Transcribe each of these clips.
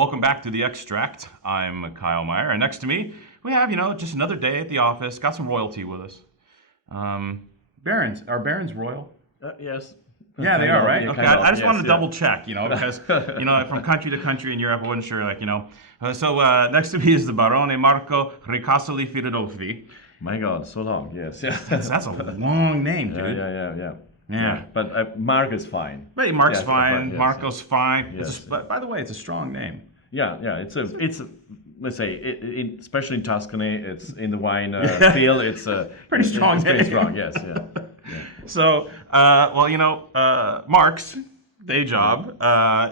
Welcome back to The Extract. I'm Kyle Meyer, and next to me, we have, just another day at the office. Got some royalty with us. Barons. Are Barons royal? Yes. Yeah, they are, right? Okay, I just wanted to yeah. double check, because, from country to country in Europe, I wasn't sure, So next to me is the Barone Marco Ricasoli-Firidolfi. My God, so long, yes. That's a long name, dude. Yeah. But Mark is fine. Right, Mark's Yes, fine, yes, Marco's fine. Yes. By the way, it's a strong name. Yeah. It's let's say, especially in Tuscany, it's in the wine field. It's a Pretty strong It's name. pretty strong, yes, yeah. So, Mark's day job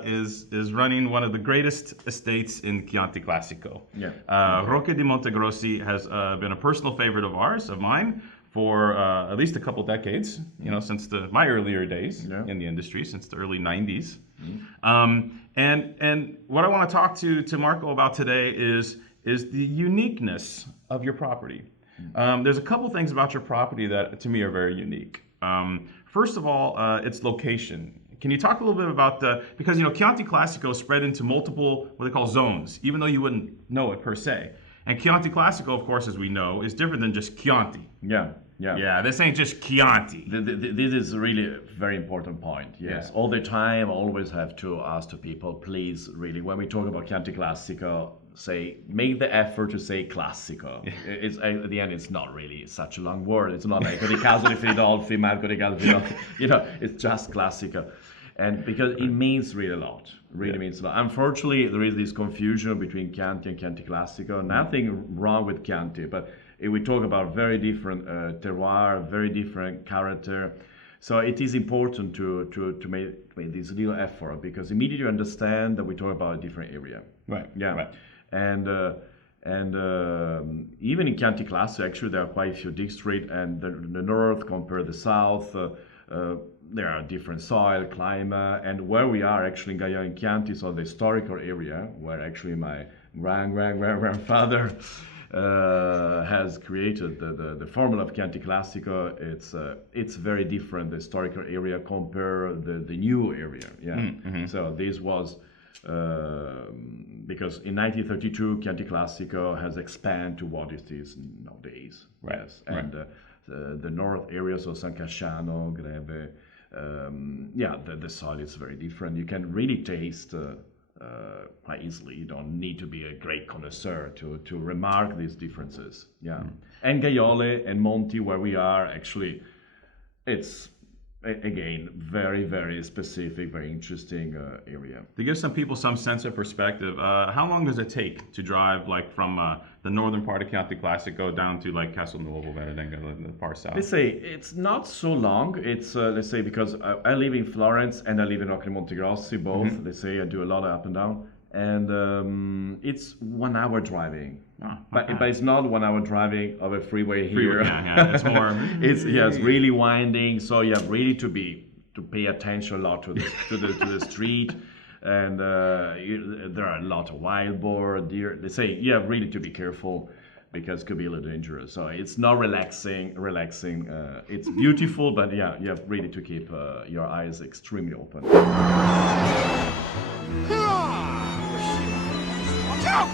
is running one of the greatest estates in Chianti Classico. Yeah. Rocca di Montegrossi has been a personal favorite of mine, for at least a couple decades. Since my earlier days in the industry, since the early '90s. And what I want to talk to Marco about today is the uniqueness of your property. There's a couple things about your property that to me are very unique. First of all, its location. Can you talk a little bit about because Chianti Classico is spread into multiple what they call zones, even though you wouldn't know it per se. And Chianti Classico, of course, as we know, is different than just Chianti. Yeah. Yeah, this ain't just Chianti. This is really a very important point. Yes, Yeah. all the time, I always have to ask to people, please, really, when we talk about Chianti Classico, make the effort to say Classico. It's at the end, it's not really such a long word. It's not like Ricasoli-Firidolfi, Marco Ricasoli-Firidolfi. It's just Classico. And because it means really a lot, means a lot. Unfortunately, there is this confusion between Chianti and Chianti Classico. Nothing wrong with Chianti, but we talk about very different terroir, very different character. So it is important to make this little effort, because immediately you understand that we talk about a different area. Right. Yeah. Right. And even in Chianti Classico, actually, there are quite a few districts, and the north compared to the south. There are different soil, climate, and where we are actually in Gaiole in Chianti, so the historical area where actually my grandfather has created the formula of Chianti Classico. It's very different, the historical area compared the new area. Yeah. Mm-hmm. So this was because in 1932 Chianti Classico has expanded to what it is nowadays. Right. Yes. And the north area, so San Casciano, Greve, the soil is very different. You can really taste quite easily. You don't need to be a great connoisseur to remark these differences. Yeah. And Gaiole and Monti, where we are, actually, it's again very, very specific, very interesting area. To give some people some sense of perspective, how long does it take to drive from the northern part of Chianti Classico down to Castelnuovo, Venedenga, the far south? Let's say it's not so long. It's let's say because I live in Florence and I live in Rocca di Montegrossi, both. Mm-hmm. Let's say I do a lot of up and down, and it's 1 hour driving. But it's not 1 hour driving of a freeway here. Yeah, it's more. It's really winding, so you have really to pay attention a lot to the street, and there are a lot of wild boar, deer. They say you have really to be careful because it could be a little dangerous. So it's not relaxing. It's beautiful, but you have really to keep your eyes extremely open. Watch out!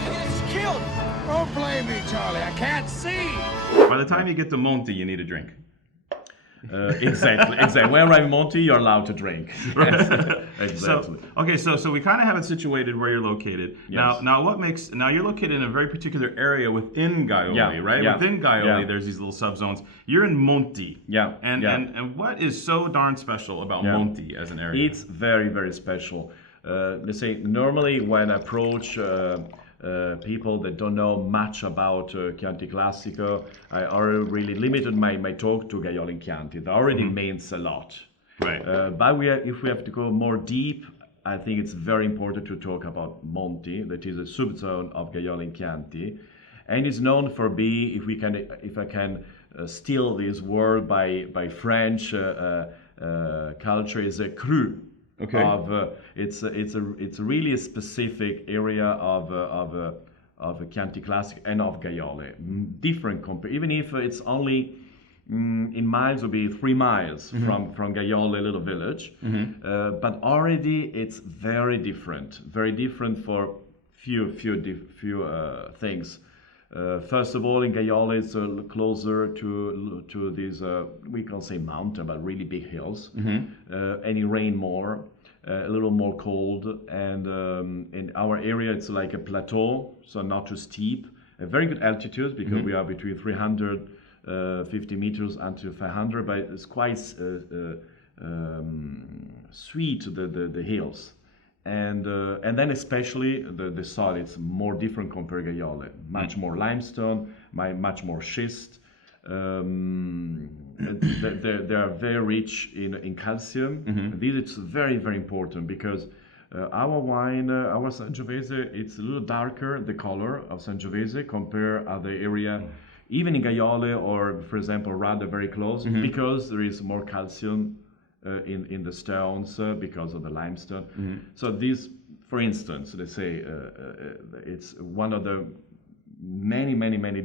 He's killed! Don't blame me, Charlie. I can't see. By the time you get to Monti, you need a drink. Exactly. When you're in Monti, you're allowed to drink. Yes, exactly. So we kind of have it situated where you're located. Yes. Now you're located in a very particular area within Gaiole, right? Yeah. Within Gaiole, Yeah. there's these little subzones. You're in Monti. Yeah. And what is so darn special about Monti as an area? It's very, very special. Let's say normally when I approach people that don't know much about Chianti Classico, I already really limited my talk to Gaiole in Chianti. That already means a lot. Right. But if we have to go more deep, I think it's very important to talk about Monti, that is a subzone of Gaiole in Chianti, and it's known for if I can steal this word by French culture, is a cru. Okay. It's really a specific area of Chianti Classic and of Gaiole. Different even if it's only in miles would be 3 miles from Gaiole, little village. But already it's very different for few things. First of all, in Gaiole, it's closer to these we can say mountain, but really big hills, and it rain more. A little more cold, and in our area it's like a plateau, so not too steep. A very good altitude because we are between 350 meters until 500, but it's quite sweet, the hills, and then especially the soil. It's more different compared to Gaiole. Much more limestone, much more schist. They are very rich in calcium. This is very important because our wine, our Sangiovese, it's a little darker, the color of Sangiovese compared other area, even in Gaiole or, for example, Radda very close, because there is more calcium in the stones because of the limestone. So this, for instance, let's say it's one of the many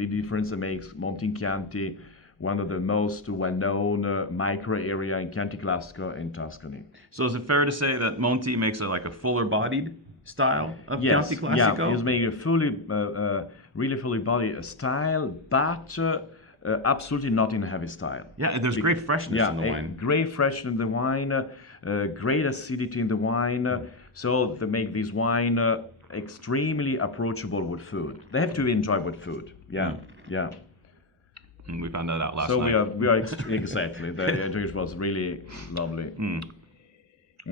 differences that makes Montechianti one of the most well-known micro area in Chianti Classico in Tuscany. So is it fair to say that Monte makes like a fuller-bodied style of Chianti Classico? Yeah, he's making a really fully bodied style, but absolutely not in a heavy style. Yeah, there's great freshness in the wine. Great freshness in the wine, great acidity in the wine. So they make this wine extremely approachable with food. They have to enjoy with food. Yeah. And we found that out last night. So we are exactly. The drink was really lovely.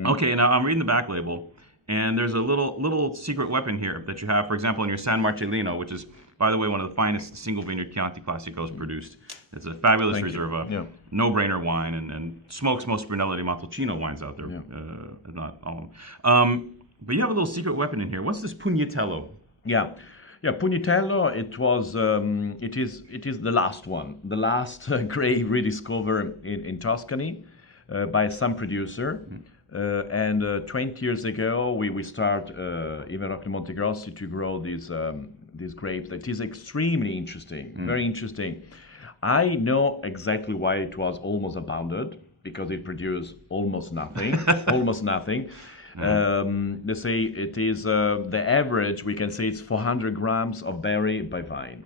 Okay, now I'm reading the back label, and there's a little secret weapon here that you have. For example, in your San Marcellino, which is, by the way, one of the finest single vineyard Chianti Classicos produced. It's a fabulous Reserva, no-brainer wine, and smokes most Brunello di Montalcino wines out there, if not all of them. But you have a little secret weapon in here. What's this Pugnatello? Yeah, Pugnatello. It is the last one, the last grape rediscovered in Tuscany by some producer. And 20 years ago, we start even Rocca Montegrossi to grow these grapes. That is extremely interesting, very interesting. I know exactly why it was almost abandoned, because it produced almost nothing, Let's say it is the average, we can say it's 400 grams of berry by vine.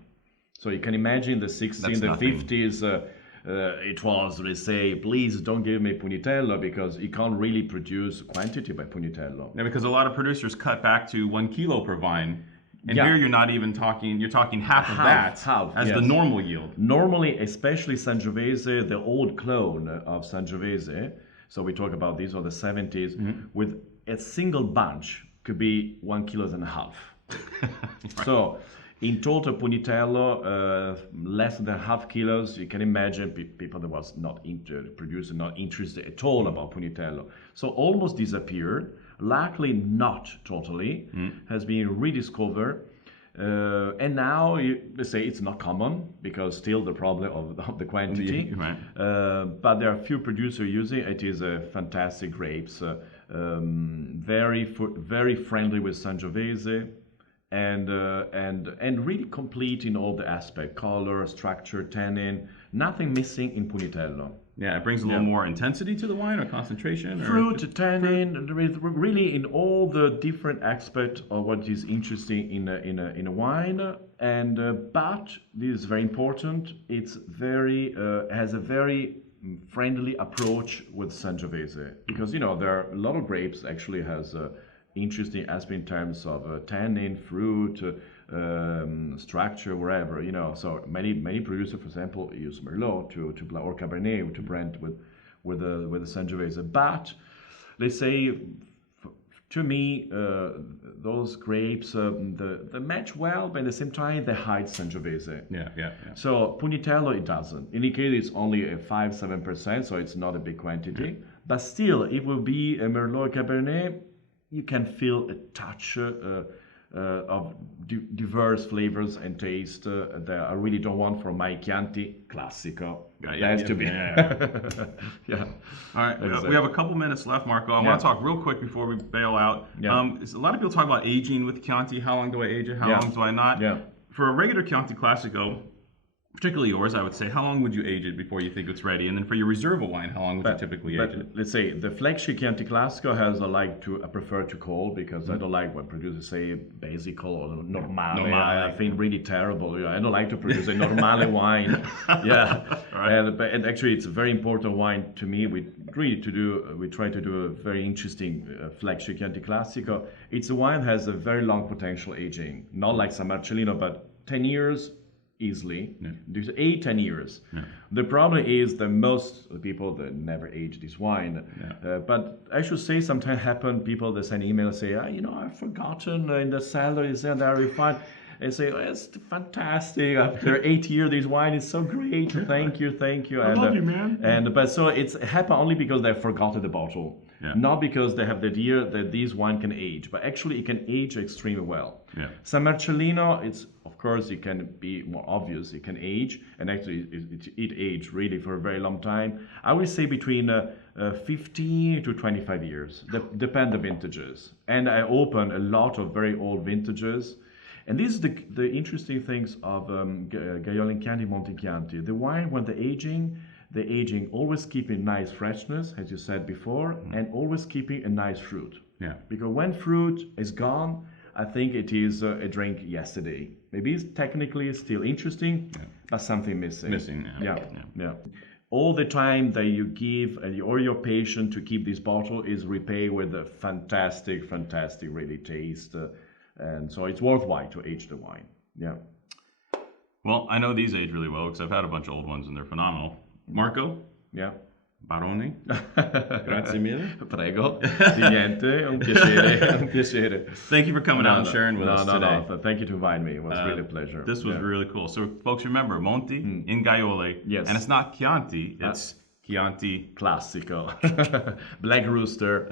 So you can imagine the 60s, the 50s, it was, let's say, please don't give me Pugnatello, because you can't really produce quantity by Pugnatello. Yeah, because a lot of producers cut back to 1 kilo per vine. And here you're not even talking, you're talking half of that as the normal yield. Normally, especially Sangiovese, the old clone of Sangiovese, so we talk about these are the 70s, with a single bunch could be 1.5 kilos. Right. So in total Pugnatello, less than half kilos. You can imagine people that was not producer not interested at all about Pugnatello. So almost disappeared. Luckily, not totally, has been rediscovered. And now, let's say it's not common, because still the problem of the quantity. But there are few producers using it. It is a fantastic grapes, very friendly with Sangiovese, and really complete in all the aspects: color, structure, tannin. Nothing missing in Pugnatello. Yeah, it brings a little more intensity to the wine, or concentration, fruit, tannin, really in all the different aspects of what is interesting in a wine. And but this is very important. It's very has a very friendly approach with Sangiovese, because there are a lot of grapes actually has interesting aspect in terms of tannin, fruit, structure, wherever, So many producers, for example, use Merlot or Cabernet to blend with the Sangiovese. But let's say, to me, those grapes they match well, but at the same time they hide Sangiovese. Yeah. So Pugnatello, it doesn't. In any case, it's only a 5-7%, so it's not a big quantity. But still, it will be a Merlot Cabernet. You can feel a touch of diverse flavors and taste that I really don't want from my Chianti Classico. To be. Yeah. All right. We have a couple minutes left, Marco. I want to talk real quick before we bail out. A lot of people talk about aging with Chianti. How long do I age it? How long do I not? Yeah. For a regular Chianti Classico, particularly yours, I would say, how long would you age it before you think it's ready? And then for your reserve wine, how long would you typically age it? Let's say the flagship Chianti Classico I prefer to call because I don't like what producers say basic or normale. I think really terrible. I don't like to produce a normale wine. Yeah, right. And actually it's a very important wine to me. We try to do a very interesting flagship Chianti Classico. It's a wine that has a very long potential aging, not like San Marcellino, but 10 years. Easily, there's 10 years. Yeah. The problem is that most people that never age this wine. Yeah. But I should say, sometimes happen. People that send emails say, I've forgotten in the cellar is there. They're refined. And say, it's fantastic. After 8 years, this wine is so great. Thank you. I love you, man. But so it's happened only because they forgot the bottle. Yeah. Not because they have the idea that this wine can age, but actually it can age extremely well. Yeah. San Marcellino, of course, it can be more obvious. It can age, and actually it aged really for a very long time. I would say between 15 to 25 years, depend the vintages. And I open a lot of very old vintages. And this is the interesting things of Gaiolo Chianti, Monte Chianti. The wine, when the aging always keeping nice freshness, as you said before, and always keeping a nice fruit. Yeah. Because when fruit is gone, I think it is a drink yesterday. Maybe it's technically still interesting, but something missing. Yeah. All the time that you give or your patient to keep this bottle is repaid with a fantastic really taste. And so it's worthwhile to age the wine. Yeah. Well, I know these age really well because I've had a bunch of old ones and they're phenomenal. Marco? Yeah. Baroni? Grazie mille. Prego. Di niente, un piacere. Thank you for coming out and sharing with us today. No, thank you to invite me. It was really a pleasure. This was really cool. So, folks, remember, Monte in Gaiole. Yes. And it's not Chianti, it's Chianti Classico. Black Rooster.